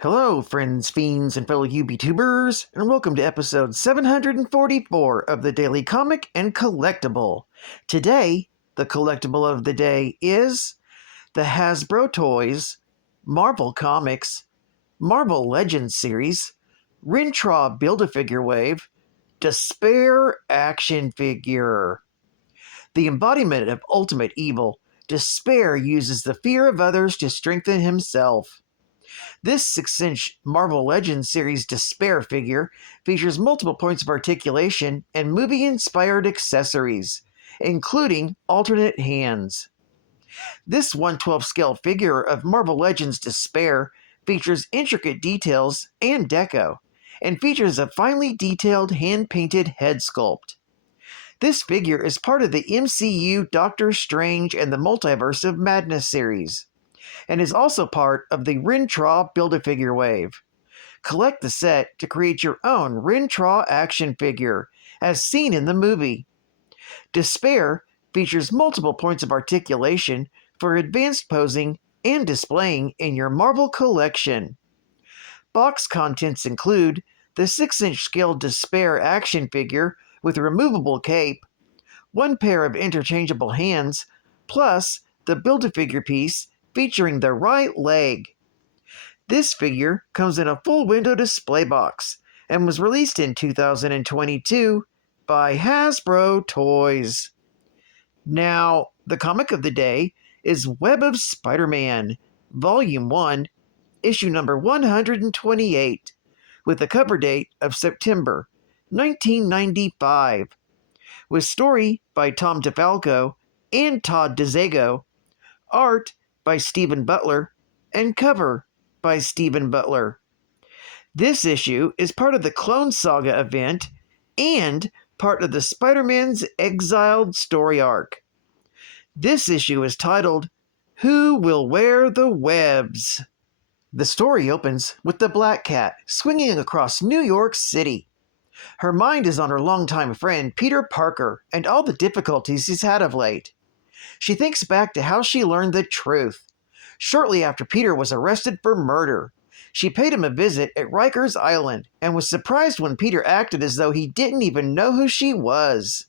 Hello, friends, fiends, and fellow UBTubers, and welcome to episode 744 of the Daily Comic and Collectible. Today, the collectible of the day is the Hasbro Toys, Marvel Comics, Marvel Legends series, Rintraw Build-A-Figure Wave, Despair Action Figure. The embodiment of ultimate evil, Despair uses the fear of others to strengthen himself. This 6-inch Marvel Legends series Despair figure features multiple points of articulation and movie-inspired accessories, including alternate hands. This 1/12 scale figure of Marvel Legends Despair features intricate details and deco, and features a finely detailed hand-painted head sculpt. This figure is part of the MCU Doctor Strange and the Multiverse of Madness series, and is also part of the Rintraw Build-A-Figure wave. Collect the set to create your own Rintraw action figure, as seen in the movie. Despair features multiple points of articulation for advanced posing and displaying in your Marvel collection. Box contents include the 6-inch scale Despair action figure with removable cape, one pair of interchangeable hands, plus the Build-A-Figure piece featuring the right leg. This figure comes in a full window display box and was released in 2022 by Hasbro Toys. Now, the comic of the day is Web of Spider-Man, Volume 1, issue number 128, with a cover date of September 1995, with story by Tom DeFalco and Todd DeZago, art by Stephen Butler, and cover by Stephen Butler. This issue is part of the Clone Saga event and part of the Spider-Man's Exiled story arc. This issue is titled, Who Will Wear the Webs? The story opens with the Black Cat swinging across New York City. Her mind is on her longtime friend Peter Parker and all the difficulties he's had of late. She thinks back to how she learned the truth. Shortly after Peter was arrested for murder, she paid him a visit at Rikers Island and was surprised when Peter acted as though he didn't even know who she was.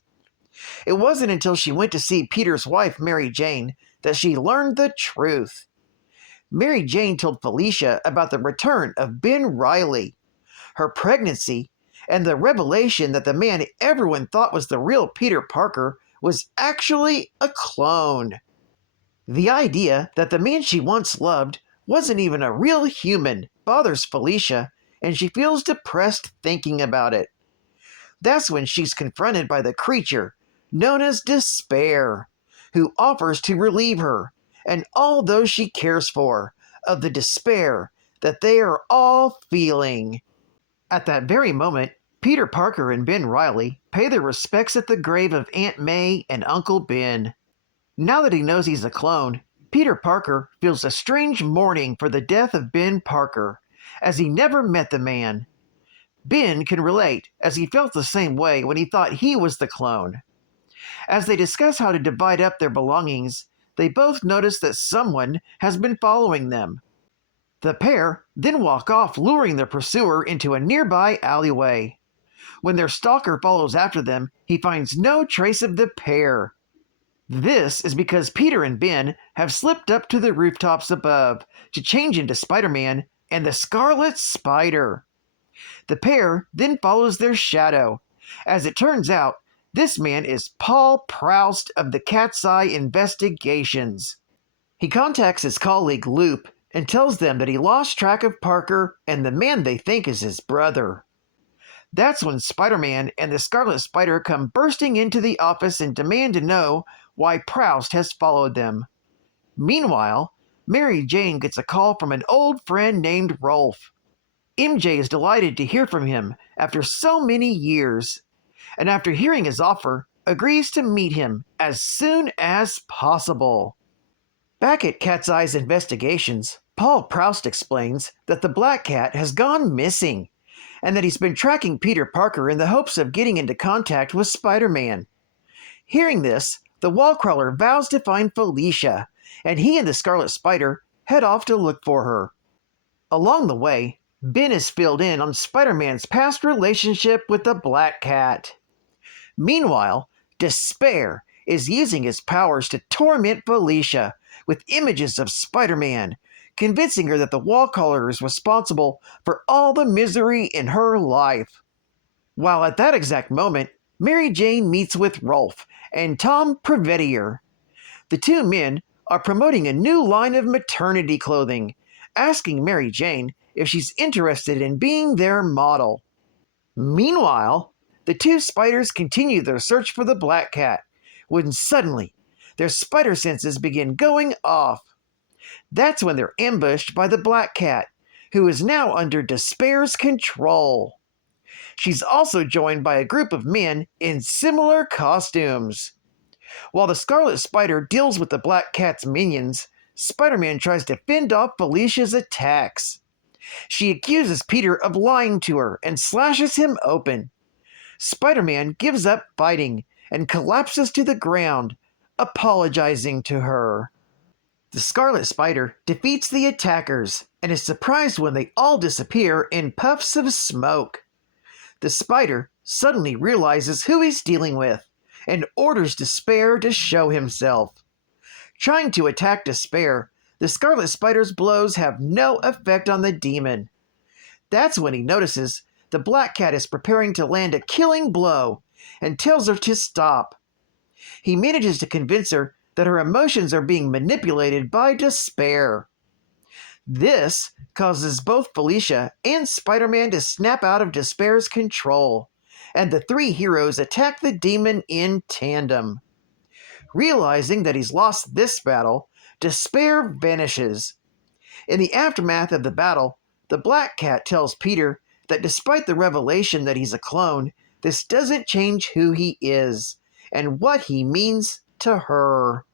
It wasn't until she went to see Peter's wife, Mary Jane, that she learned the truth. Mary Jane told Felicia about the return of Ben Reilly, her pregnancy, and the revelation that the man everyone thought was the real Peter Parker was actually a clone. The idea that the man she once loved wasn't even a real human bothers Felicia, and she feels depressed thinking about it. That's when she's confronted by the creature known as Despair, who offers to relieve her and all those she cares for of the despair that they are all feeling. At that very moment, Peter Parker and Ben Reilly pay their respects at the grave of Aunt May and Uncle Ben. Now that he knows he's a clone, Peter Parker feels a strange mourning for the death of Ben Parker, as he never met the man. Ben can relate, as he felt the same way when he thought he was the clone. As they discuss how to divide up their belongings, they both notice that someone has been following them. The pair then walk off, luring their pursuer into a nearby alleyway. When their stalker follows after them, he finds no trace of the pair. This is because Peter and Ben have slipped up to the rooftops above to change into Spider-Man and the Scarlet Spider. The pair then follows their shadow. As it turns out, this man is Paul Proust of the Cat's Eye Investigations. He contacts his colleague Loop and tells them that he lost track of Parker and the man they think is his brother. That's when Spider-Man and the Scarlet Spider come bursting into the office and demand to know why Proust has followed them. Meanwhile, Mary Jane gets a call from an old friend named Rolf. MJ is delighted to hear from him after so many years, and after hearing his offer, agrees to meet him as soon as possible. Back at Cat's Eye's Investigations, Paul Proust explains that the Black Cat has gone missing, and that he's been tracking Peter Parker in the hopes of getting into contact with Spider-Man. Hearing this, the Wallcrawler vows to find Felicia, and he and the Scarlet Spider head off to look for her. Along the way, Ben is filled in on Spider-Man's past relationship with the Black Cat. Meanwhile, Despair is using his powers to torment Felicia with images of Spider-Man, convincing her that the wall-caller is responsible for all the misery in her life. While at that exact moment, Mary Jane meets with Rolf and Tom Prevetier. The two men are promoting a new line of maternity clothing, asking Mary Jane if she's interested in being their model. Meanwhile, the two spiders continue their search for the Black Cat, when suddenly their spider senses begin going off. That's when they're ambushed by the Black Cat, who is now under Despair's control. She's also joined by a group of men in similar costumes. While the Scarlet Spider deals with the Black Cat's minions, Spider-Man tries to fend off Felicia's attacks. She accuses Peter of lying to her and slashes him open. Spider-Man gives up fighting and collapses to the ground, apologizing to her. The Scarlet Spider defeats the attackers and is surprised when they all disappear in puffs of smoke. The spider suddenly realizes who he's dealing with and orders Despair to show himself. Trying to attack Despair, the Scarlet Spider's blows have no effect on the demon. That's when he notices the Black Cat is preparing to land a killing blow and tells her to stop. He manages to convince her that her emotions are being manipulated by Despair. This causes both Felicia and Spider-Man to snap out of Despair's control, and the three heroes attack the demon in tandem. Realizing that he's lost this battle, Despair vanishes. In the aftermath of the battle, the Black Cat tells Peter that despite the revelation that he's a clone, this doesn't change who he is and what he means to her.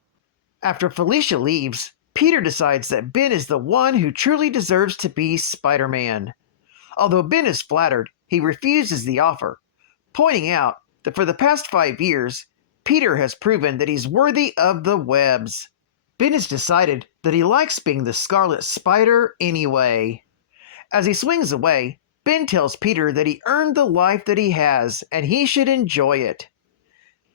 After Felicia leaves, Peter decides that Ben is the one who truly deserves to be Spider-Man. Although Ben is flattered, he refuses the offer, pointing out that for the past 5 years, Peter has proven that he's worthy of the webs. Ben has decided that he likes being the Scarlet Spider anyway. As he swings away, Ben tells Peter that he earned the life that he has and he should enjoy it.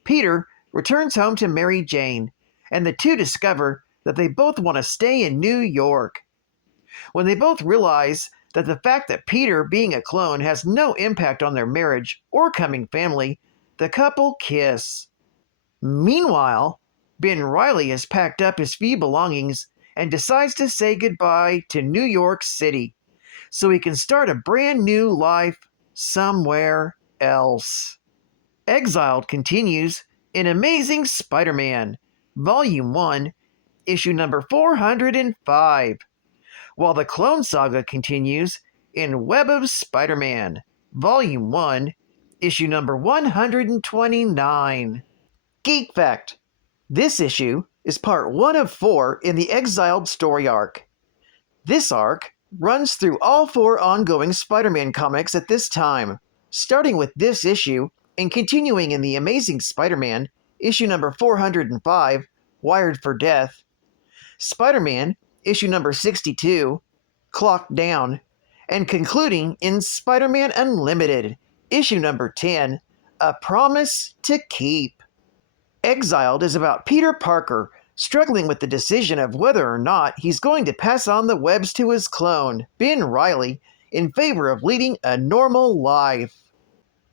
Peter returns home to Mary Jane, and the two discover that they both want to stay in New York. When they both realize that the fact that Peter being a clone has no impact on their marriage or coming family, the couple kiss. Meanwhile, Ben Reilly has packed up his few belongings and decides to say goodbye to New York City so he can start a brand new life somewhere else. Exiled continues in Amazing Spider-Man, Volume 1, Issue number 405, while the Clone Saga continues in Web of Spider-Man, Volume 1, Issue number 129. Geek Fact: this issue is part 1 of 4 in the Exiled story arc. This arc runs through all 4 ongoing Spider-Man comics at this time, starting with this issue and continuing in the Amazing Spider-Man, issue number 405, Wired for Death, Spider-Man, issue number 62, Clocked Down, and concluding in Spider-Man Unlimited, issue number 10, A Promise to Keep. Exiled is about Peter Parker struggling with the decision of whether or not he's going to pass on the webs to his clone, Ben Reilly, in favor of leading a normal life.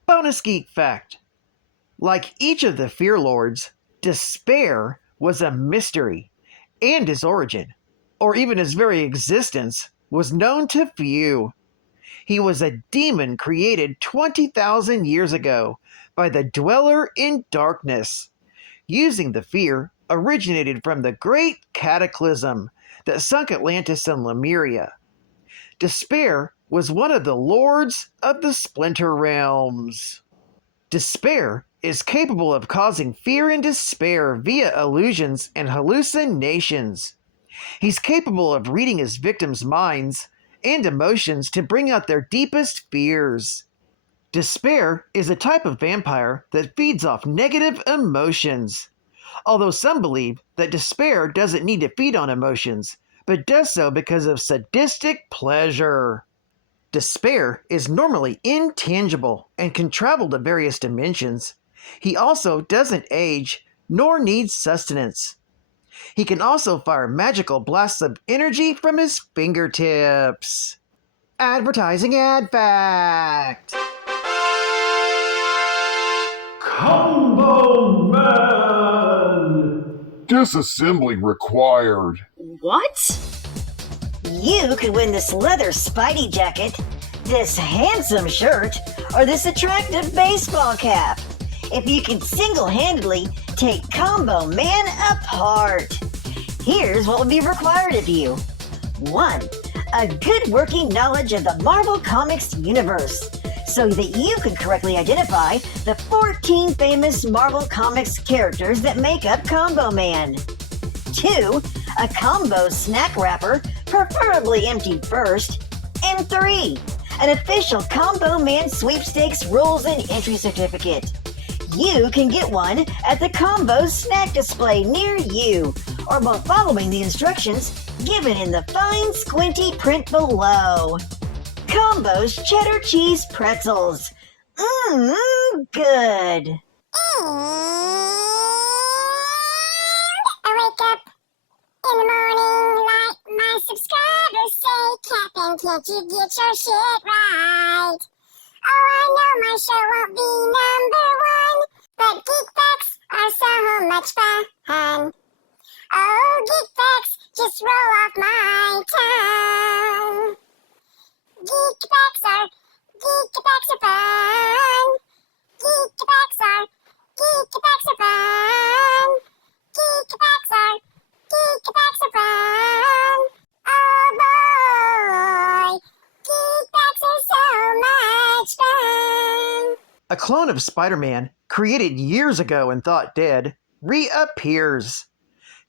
Bonus Geek Fact: like each of the Fear Lords, Despair was a mystery, and his origin, or even his very existence, was known to few. He was a demon created 20,000 years ago by the Dweller in Darkness. Using the fear originated from the great cataclysm that sunk Atlantis and Lemuria. Despair was one of the lords of the Splinter Realms. Despair is capable of causing fear and despair via illusions and hallucinations. He's capable of reading his victims' minds and emotions to bring out their deepest fears. Despair is a type of vampire that feeds off negative emotions, although some believe that despair doesn't need to feed on emotions, but does so because of sadistic pleasure. Despair is normally intangible and can travel to various dimensions. He also doesn't age, nor needs sustenance. He can also fire magical blasts of energy from his fingertips. Advertising ad fact! Combo Man! Disassembly required. What? You could win this leather Spidey jacket, this handsome shirt, or this attractive baseball cap if you can single-handedly take Combo Man apart. Here's what would be required of you. 1. A good working knowledge of the Marvel Comics universe, so that you can correctly identify the 14 famous Marvel Comics characters that make up Combo Man. 2. A combo snack wrapper, preferably emptied first. And 3. An official Combo Man Sweepstakes Rules and Entry Certificate. You can get one at the Combo snack display near you, or by following the instructions given in the fine squinty print below. Combo's cheddar cheese pretzels. Good. I wake up in the morning like my subscribers say, Captain, can't you get your shit right? Oh, I know my show won't be number 1, but geek facts are so much fun. Oh, geek facts just roll off my tongue. Geek facts are fun. Geek facts are fun. Geek facts are fun. Oh boy, geek facts are so much fun. A clone of Spider-Man, created years ago and thought dead, reappears.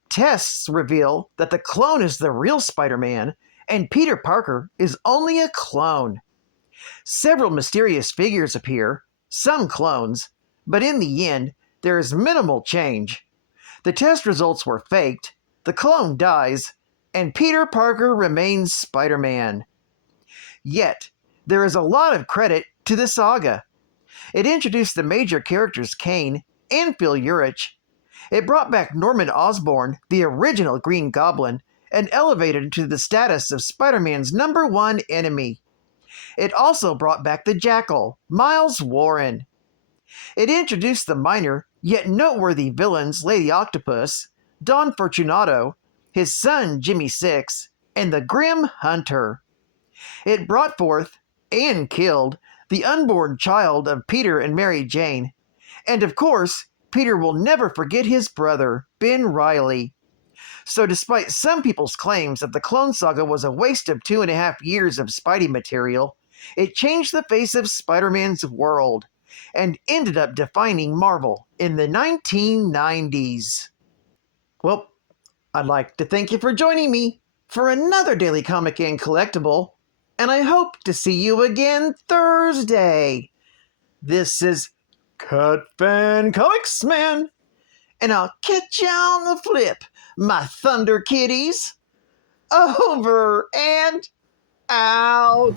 Tests reveal that the clone is the real Spider-Man, and Peter Parker is only a clone. Several mysterious figures appear, some clones, but in the end, there is minimal change. The test results were faked, the clone dies, and Peter Parker remains Spider-Man. Yet, there is a lot of credit to the saga. It introduced the major characters Kane and Phil Urich. It brought back Norman Osborn, the original Green Goblin, and elevated him to the status of Spider-Man's #1 enemy. It also brought back the Jackal, Miles Warren. It introduced the minor, yet noteworthy villains Lady Octopus, Don Fortunato, his son Jimmy Six, and the Grim Hunter. It brought forth, and killed, the unborn child of Peter and Mary Jane. And of course, Peter will never forget his brother, Ben Reilly. So despite some people's claims that the Clone Saga was a waste of 2.5 years of Spidey material, it changed the face of Spider-Man's world, and ended up defining Marvel in the 1990s. Well, I'd like to thank you for joining me for another Daily Comic and Collectible, and I hope to see you again Thursday. This is Cut Fan Comics Man, and I'll catch you on the flip, my Thunder Kitties. Over and out.